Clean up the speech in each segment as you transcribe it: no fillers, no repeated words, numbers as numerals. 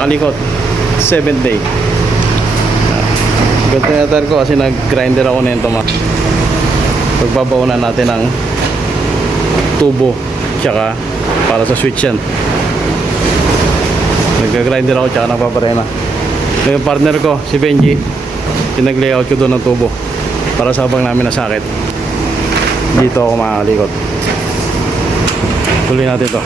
makakalikot. 7th day. Alternator ko kasi nag-grinder ako nito pagbabaunan natin ng tubo tsaka para sa switch yan. Nag-grinder ako tsaka nagpaparena. Yung partner ko si Benji, pinag-layout ko doon ng tubo para sa habang namin nasakit. Dito ako makakalikot. Tuloy natin to.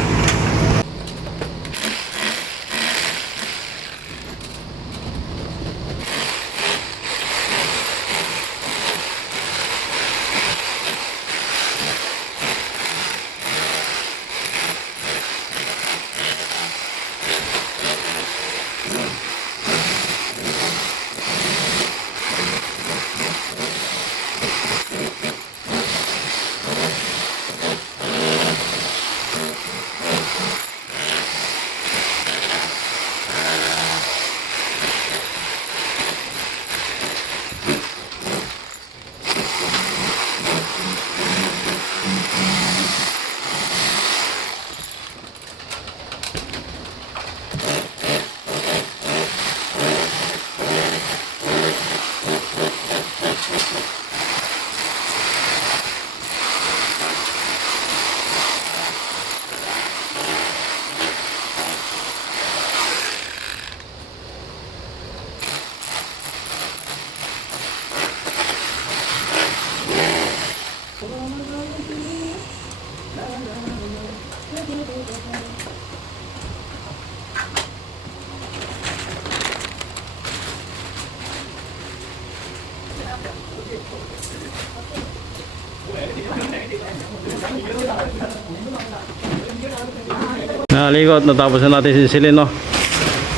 Nakalikot, natapos na natin sisilin, no?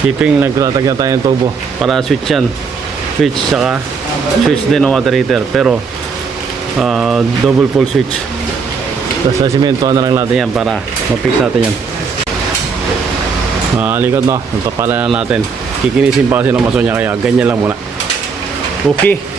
Keeping, nagtatag na tayo ng tubo para switch yan. Switch, saka switch din ng water heater, pero double pole switch. Tapos sa simentohan na lang natin yan para ma-fix natin yan. Nakalikot, no? Natapala na natin. Kikinisin pa kasi ng maso niya, kaya ganyan lang muna. Okay.